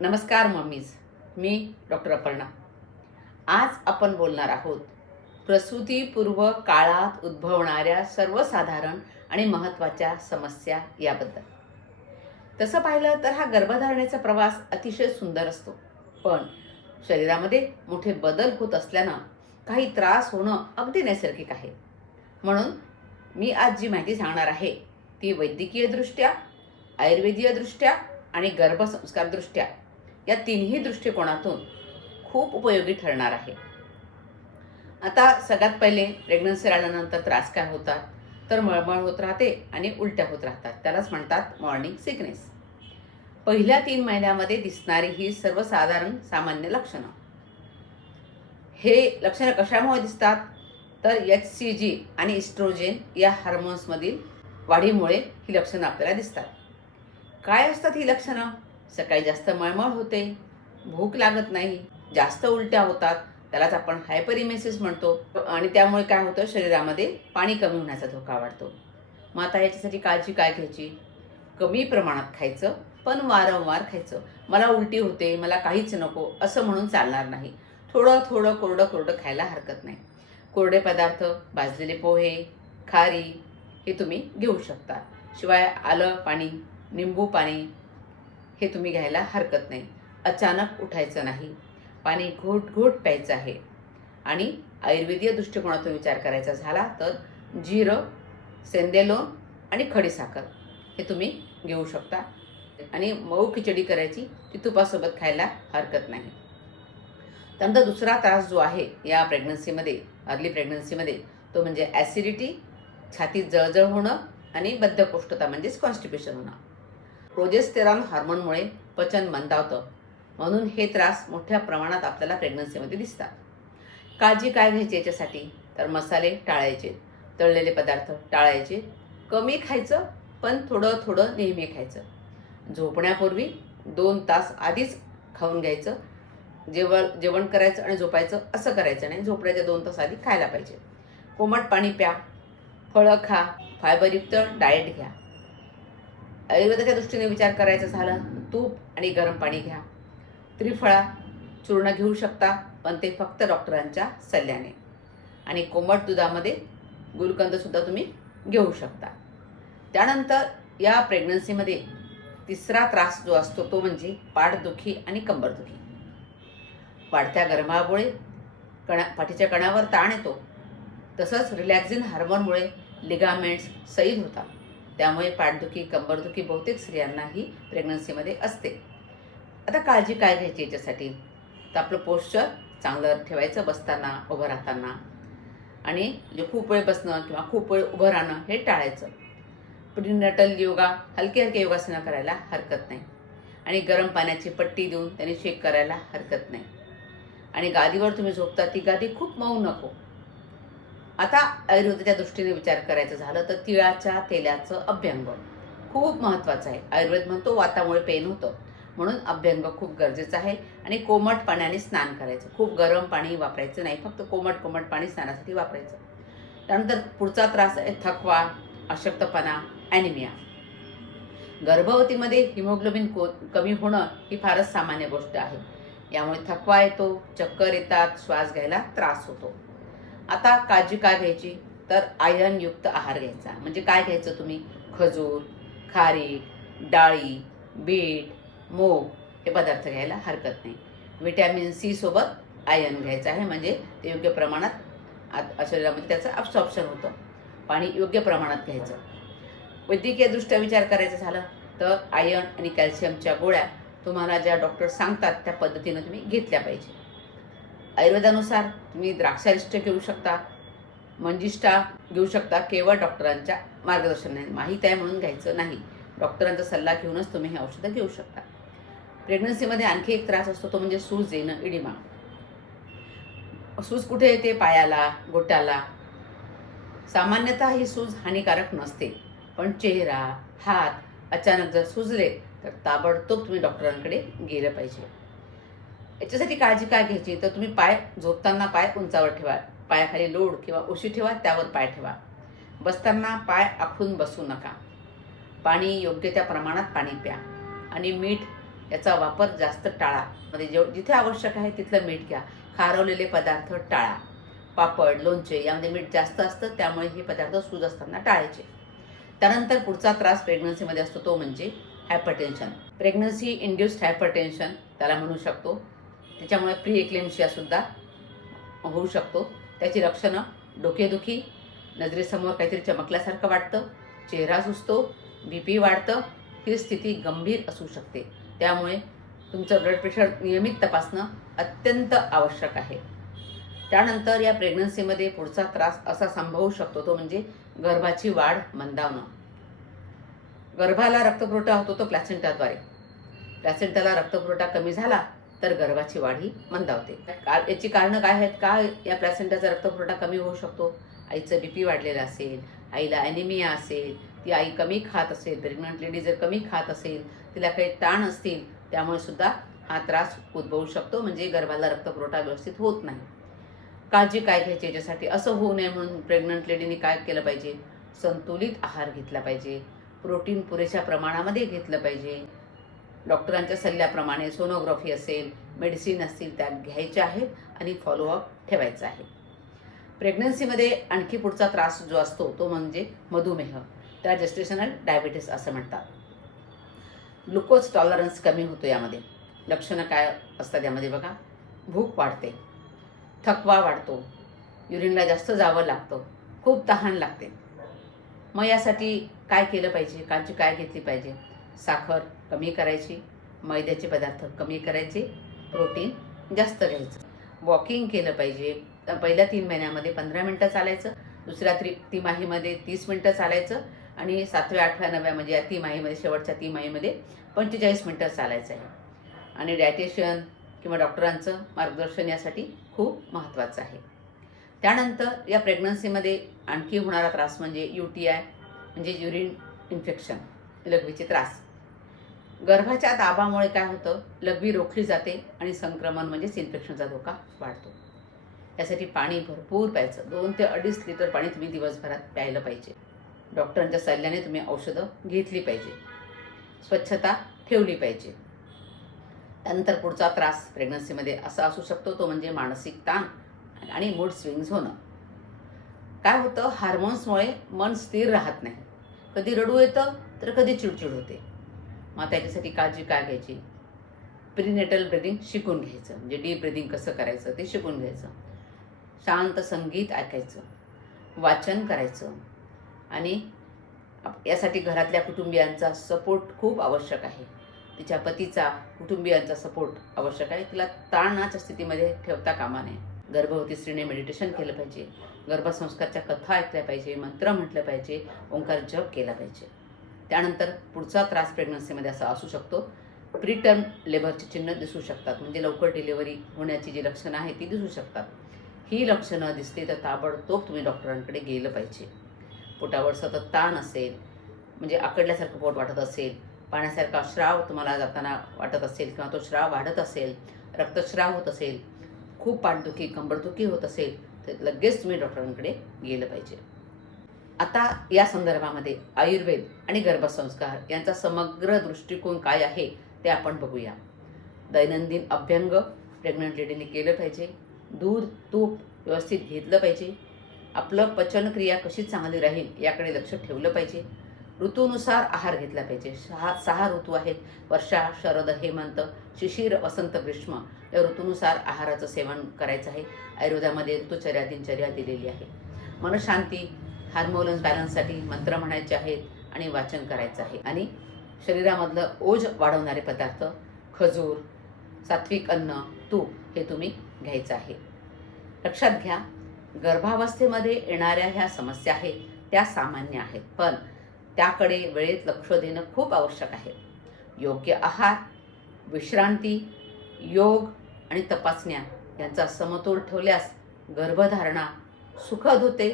नमस्कार मम्मीज. मी डॉक्टर अपर्णा. आज आपण बोलणार आहोत प्रसूतीपूर्व काळात उद्भवणाऱ्या सर्वसाधारण आणि महत्त्वाच्या समस्या याबद्दल. तसं पाहिलं तर हा गर्भधारणेचा प्रवास अतिशय सुंदर असतो. पण शरीरामध्ये मोठे बदल होत असल्यानं काही त्रास होणं अगदी नैसर्गिक आहे. म्हणून मी आज जी माहिती सांगणार आहे ती वैद्यकीयदृष्ट्या आयुर्वेदीयदृष्ट्या आणि गर्भसंस्कारदृष्ट्या. या तिन्ही दृष्टिकोनातून खूप उपयोगी ठरणार आहे. आता सगळ्यात पहिले प्रेग्नन्सी आल्यानंतर त्रास काय होतात? तर मळमळ होत राहते आणि उलट्या होत राहतात. त्यालाच म्हणतात मॉर्निंग सिकनेस पहिल्या तीन महिन्यामध्ये दिसणारी ही सर्वसाधारण सामान्य लक्षणं. हे लक्षणं कशामुळे दिसतात? तर एच सी जी आणि इस्ट्रोजेन या हार्मोन्समधील वाढीमुळे ही लक्षणं आपल्याला दिसतात. काय असतात ही लक्षणं? सकाळी जास्त मळमळ होते भूक लागत नाही जास्त उलट्या होतात त्यालाच आपण हायपरिमेसिस म्हणतो आणि त्यामुळे काय होतं शरीरामध्ये पाणी कमी होण्याचा धोका वाढतो. मग आता याच्यासाठी काळजी काय घ्यायची? कमी प्रमाणात खायचं पण वारंवार खायचं. मला उलटी होते मला काहीच नको असं म्हणून चालणार नाही. थोडं थोडं कोरडं कोरडं खायला हरकत नाही. कोरडे पदार्थ भाजलेले पोहे खारी हे तुम्ही घेऊ शकता. शिवाय आलं पाणी निंबू पाणी हे तुम्ही घ्यायला हरकत नाही. अचानक उठायचं नाही. पाणी घोट घोट प्यायचं आहे. आणि आयुर्वेदीय दृष्टिकोनातून विचार करायचा झाला तर जिरं सेंदेलोन आणि खडीसाखर हे तुम्ही घेऊ शकता. आणि मऊ खिचडी करायची ती तुपासोबत खायला हरकत नाही. त्यानंतर दुसरा त्रास जो आहे या प्रेग्नन्सीमध्ये अर्ली प्रेग्नन्सीमध्ये तो म्हणजे ॲसिडिटी छातीत जळजळ होणं आणि बद्धकोष्ठता म्हणजेच कॉन्स्टिपेशन होणं. प्रोजेस्टेरॉन हार्मोनमुळे पचन मंदावतं. म्हणून हे त्रास मोठ्या प्रमाणात आपल्याला प्रेग्नन्सीमध्ये दिसतात. काळजी काय घ्यायची याच्यासाठी? तर मसाले टाळायचे. तळलेले पदार्थ टाळायचे. कमी खायचं पण थोडं थोडं नेहमी खायचं. झोपण्यापूर्वी दोन तास आधीच खाऊन घ्यायचं. जेवण जेवण करायचं आणि झोपायचं असं करायचं नाही झोपण्याच्या दोन तास आधी खायला पाहिजे. कोमट पाणी प्या. फळं खा. फायबरयुक्त डाएट घ्या. आयुर्वेदाच्या दृष्टीने विचार करायचा झाला तूप आणि गरम पाणी घ्या. त्रिफळा चूर्ण घेऊ शकता पण ते फक्त डॉक्टरांच्या सल्ल्याने. आणि कोमट दुधामध्ये गुलकंदसुद्धा तुम्ही घेऊ शकता. त्यानंतर या प्रेग्नन्सीमध्ये तिसरा त्रास जो असतो तो म्हणजे पाठदुखी आणि कंबरदुखी. वाढत्या गरमामुळे कणा पाठीच्या कणावर ताण येतो. तसंच रिलॅक्झिन हार्मोनमुळे लिगामेंट्स सैल होतात. त्यामुळे पाठदुखी कंबरदुखी बहुतेक स्त्रियांना ही प्रेग्नन्सीमध्ये असते. आता काळजी काय घ्यायची याच्यासाठी? तर आपलं पोश्चर चांगलं ठेवायचं बसताना उभं राहताना. आणि जे खूप वेळ बसणं किंवा खूप वेळ उभं राहणं हे टाळायचं. प्रिनटल योगा हलके हलके योगासनं करायला हरकत नाही. आणि गरम पाण्याची पट्टी देऊन त्याने शेक करायला हरकत नाही. आणि गादीवर तुम्ही झोपता ती गादी खूप मऊ नको. आता आयुर्वेदाच्या दृष्टीने विचार करायचं झालं तर तिळाच्या तेलाचं अभ्यंग खूप महत्त्वाचं आहे. आयुर्वेद म्हणतो वातामुळे पेन होतं. म्हणून अभ्यंग खूप गरजेचं आहे आणि कोमट पाण्याने स्नान करायचं. खूप गरम पाणी वापरायचं नाही फक्त कोमट कोमट पाणी स्नानासाठी वापरायचं. त्यानंतर पुढचा त्रास आहे थकवा अशक्तपणा ॲनिमिया गर्भवतीमध्ये हिमोग्लोबिन को कमी होणं ही फारच सामान्य गोष्ट आहे. यामुळे थकवा येतो चक्कर येतात श्वास घ्यायला त्रास होतो. आता काळजी काय घ्यायची? तर आयर्नयुक्त आहार घ्यायचा. म्हणजे काय घ्यायचं तुम्ही? खजूर खारीक डाळी बीट मूग हे पदार्थ घ्यायला हरकत नाही. विटॅमिन सी सोबत आयर्न घ्यायचं आहे. म्हणजे ते योग्य प्रमाणात आत शरीरामध्ये त्याचं अब्सॉर्प्शन होतं. पाणी योग्य प्रमाणात घ्यायचं. वैद्यकीयदृष्ट्या विचार करायचा झाला तर आयर्न आणि कॅल्शियमच्या गोळ्या तुम्हाला ज्या डॉक्टर सांगतात त्या पद्धतीनं तुम्ही घेतल्या पाहिजे. आयुर्वेदानुसार तुम्ही द्राक्षारिष्ट घेऊ शकता मंजिष्ठा घेऊ शकता केवळ डॉक्टरांच्या मार्गदर्शनाने. माहीत आहे म्हणून घ्यायचं नाही. डॉक्टरांचा सल्ला घेऊनच तुम्ही हे औषधं घेऊ शकता. प्रेग्नन्सीमध्ये आणखी एक त्रास असतो तो म्हणजे सूज येणं इडिमा. सूज कुठे येते? पायाला गोट्याला. सामान्यतः ही सूज हानिकारक नसते पण चेहरा हात अचानक जर सुजले तर ताबडतोब तुम्ही डॉक्टरांकडे गेलं पाहिजे. याच्यासाठी काळजी काय घ्यायची? तर तुम्ही पाय झोपताना पाय उंचावर ठेवा. पायाखाली लोड किंवा उशी ठेवा त्यावर पाय ठेवा. बसताना पाय आखून बसू नका. पाणी योग्य त्या प्रमाणात पाणी प्या. आणि मीठ याचा वापर जास्त टाळा. म्हणजे जेव जिथे आवश्यक आहे तिथलं मीठ घ्या. खारवलेले पदार्थ टाळा. पापड लोणचे यामध्ये मीठ जास्त असतं त्यामुळे हे पदार्थ सूज असताना टाळायचे. त्यानंतर पुढचा त्रास प्रेग्नन्सीमध्ये असतो तो म्हणजे हायपरटेन्शन प्रेग्नन्सी इंड्युस्ड हायपरटेन्शन त्याला म्हणू शकतो त्याच्यामुळे प्री होऊ शकतो. त्याची लक्षणं डोकेदुखी नजरेसमोर काहीतरी चमकल्यासारखं वाटतं चेहरा सुचतो बी पी वाढतं ही स्थिती गंभीर असू शकते. त्यामुळे तुमचं ब्लड प्रेशर नियमित तपासणं अत्यंत आवश्यक आहे. त्यानंतर या प्रेग्नन्सीमध्ये पुढचा त्रास असा संभवू शकतो तो म्हणजे गर्भाची वाढ मंदावणं. गर्भाला रक्तपुरवठा होतो तो प्लॅसेंटाद्वारे प्लॅसेंटाला रक्तपुरवठा कमी झाला तर गर्भाची वाढ ही मंदावते. का याची कारणं काय आहेत? का या प्लॅसेंटाचा रक्तपुरवठा कमी होऊ शकतो? आईचं बी पी वाढलेलं असेल आईला ॲनिमिया असेल ती आई कमी खात असेल प्रेग्नंट लेडी जर कमी खात असेल तिला काही ताण असतील त्यामुळे सुद्धा हा त्रास उद्भवू शकतो म्हणजे गर्भाला रक्तपुरवठा व्यवस्थित होत नाही. काळजी काय घ्यायची याच्यासाठी? असं होऊ नये म्हणून प्रेग्नंट लेडीने काय केलं पाहिजे? संतुलित आहार घेतला पाहिजे. प्रोटीन पुरेशा प्रमाणामध्ये घेतलं पाहिजे. डॉक्टरांच्या सल्ल्याप्रमाणे सोनोग्राफी असेल मेडिसिन असतील त्या घ्यायच्या आहेत आणि फॉलोअप ठेवायचा आहे. प्रेग्नन्सीमध्ये आणखी पुढचा त्रास जो असतो तो म्हणजे मधुमेह. त्या जेस्टेशनल डायबिटीस असं म्हणतात. ग्लुकोज टॉलरन्स कमी होतो यामध्ये. लक्षणं काय असतात यामध्ये बघा. भूक वाढते. थकवा वाढतो. युरिनला जास्त जावं लागतं. खूप तहान लागते. मग यासाठी काय केलं पाहिजे? काळजी काय घेतली पाहिजे? साखर कमी करायची मैद्याचे पदार्थ कमी करायचे प्रोटीन जास्त घ्यायचं. वॉकिंग केलं पाहिजे. तर पहिल्या तीन महिन्यामध्ये पंधरा मिनटं चालायचं दुसऱ्या त्रि तिमाहीमध्ये तीस मिनटं चालायचं आणि सातव्या आठव्या नव्या म्हणजे या तिमाहीमध्ये शेवटच्या तिमाहीमध्ये पंचेचाळीस मिनटं चालायचं आहे. आणि डायटेशियन किंवा डॉक्टरांचं मार्गदर्शन यासाठी खूप महत्त्वाचं आहे. त्यानंतर या प्रेग्नन्सीमध्ये आणखी होणारा त्रास म्हणजे यू टी आय म्हणजे युरिन इन्फेक्शन लघवीचे त्रास. गर्भाच्या दाबामुळे काय होतं? लघवी रोखली जाते आणि संक्रमण म्हणजेच इन्फेक्शनचा धोका वाढतो. यासाठी पाणी भरपूर प्यायचं. दोन ते अडीच लिटर पाणी तुम्ही दिवसभरात प्यायलं पाहिजे. डॉक्टरांच्या सल्ल्याने तुम्ही औषधं घेतली पाहिजे. स्वच्छता ठेवली पाहिजे. त्यानंतर पुढचा त्रास प्रेग्नन्सीमध्ये असा असू शकतो तो म्हणजे मानसिक ताण आणि मूड स्विंग्स होणं. काय होतं? हार्मोन्समुळे मन स्थिर राहत नाही. कधी रडू येतं तर कधी चिडचिड होते. मग त्याच्यासाठी काळजी काय घ्यायची? प्रिनेटल ब्रिदिंग शिकून घ्यायचं. म्हणजे डीप ब्रिदिंग कसं करायचं ते शिकून घ्यायचं. शांत संगीत ऐकायचं. वाचन करायचं. आणि यासाठी घरातल्या कुटुंबियांचा सपोर्ट खूप आवश्यक आहे. तिच्या पतीचा कुटुंबियांचा सपोर्ट आवश्यक आहे. तिला ताणाच्या स्थितीमध्ये ठेवता कामा नये. गर्भवती स्त्रीने मेडिटेशन केलं पाहिजे. गर्भसंस्कारच्या कथा ऐकल्या पाहिजे. मंत्र म्हटलं पाहिजे. ओंकार जप केला पाहिजे. त्यानंतर पुढचा त्रास प्रेग्नन्सीमध्ये असा असू शकतो. प्रीटर्म लेबरची चिन्ह दिसू शकतात म्हणजे लवकर डिलिव्हरी होण्याची जी लक्षणं आहेत ती दिसू शकतात. ही लक्षणं दिसली तर ताबडतोब तुम्ही डॉक्टरांकडे गेलं पाहिजे. पोटावर सतत ताण असेल म्हणजे आकडल्यासारखं पोट वाटत असेल पाण्यासारखा श्राव तुम्हाला जाताना वाटत असेल किंवा तो श्राव वाढत असेल रक्तश्राव होत असेल खूप पाठदुखी कंबरदुखी होत असेल तर लगेच तुम्ही डॉक्टरांकडे गेलं पाहिजे. आता या संदर्भामध्ये आयुर्वेद आणि गर्भसंस्कार यांचा समग्र दृष्टिकोन काय आहे ते आपण बघूया. दैनंदिन अभ्यंग प्रेग्नंट लेडीने केलं पाहिजे. दूध तूप व्यवस्थित घेतलं पाहिजे. आपलं पचनक्रिया कशी चांगली राहील याकडे लक्ष ठेवलं पाहिजे. ऋतूनुसार आहार घेतला पाहिजे. सहा सहा ऋतू आहेत. वर्षा शरद हेमंत शिशिर वसंत ग्रीष्म या ऋतूनुसार आहाराचं सेवन करायचं आहे. आयुर्वेदामध्ये ऋतुचर्या दिनचर्या दिलेली आहे. मनशांती हार्मोलन्स बॅलन्ससाठी मंत्र म्हणायचे आहेत आणि वाचन करायचं आहे. आणि शरीरामधलं ओज वाढवणारे पदार्थ खजूर सात्विक अन्न तूप हे तुम्ही घ्यायचं आहे. लक्षात घ्या गर्भावस्थेमध्ये येणाऱ्या ह्या समस्या आहेत त्या सामान्य आहेत. पण त्याकडे वेळेत लक्ष देणं खूप आवश्यक आहे. योग्य आहार विश्रांती योग आणि तपासण्या यांचा समतोल ठेवल्यास गर्भधारणा सुखद होते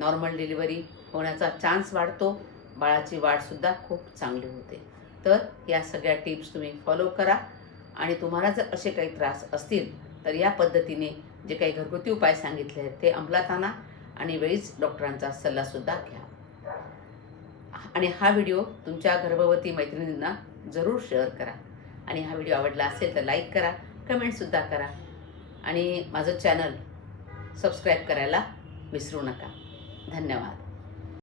नॉर्मल डिलिव्हरी होण्याचा चान्स वाढतो. बाळाची वाढसुद्धा खूप चांगली होते. तर या सगळ्या टिप्स तुम्ही फॉलो करा. आणि तुम्हाला जर असे काही त्रास असतील तर या पद्धतीने जे काही घरगुती उपाय सांगितले आहेत ते अंमलात आणा आणि वेळीच डॉक्टरांचा सल्लासुद्धा घ्या. आणि हा व्हिडिओ तुमच्या गर्भवती मैत्रिणींना जरूर शेअर करा. आणि हा व्हिडिओ आवडला असेल तर लाईक करा कमेंटसुद्धा करा. आणि माझं चॅनल सबस्क्राईब करायला विसरू नका. धन्यवाद.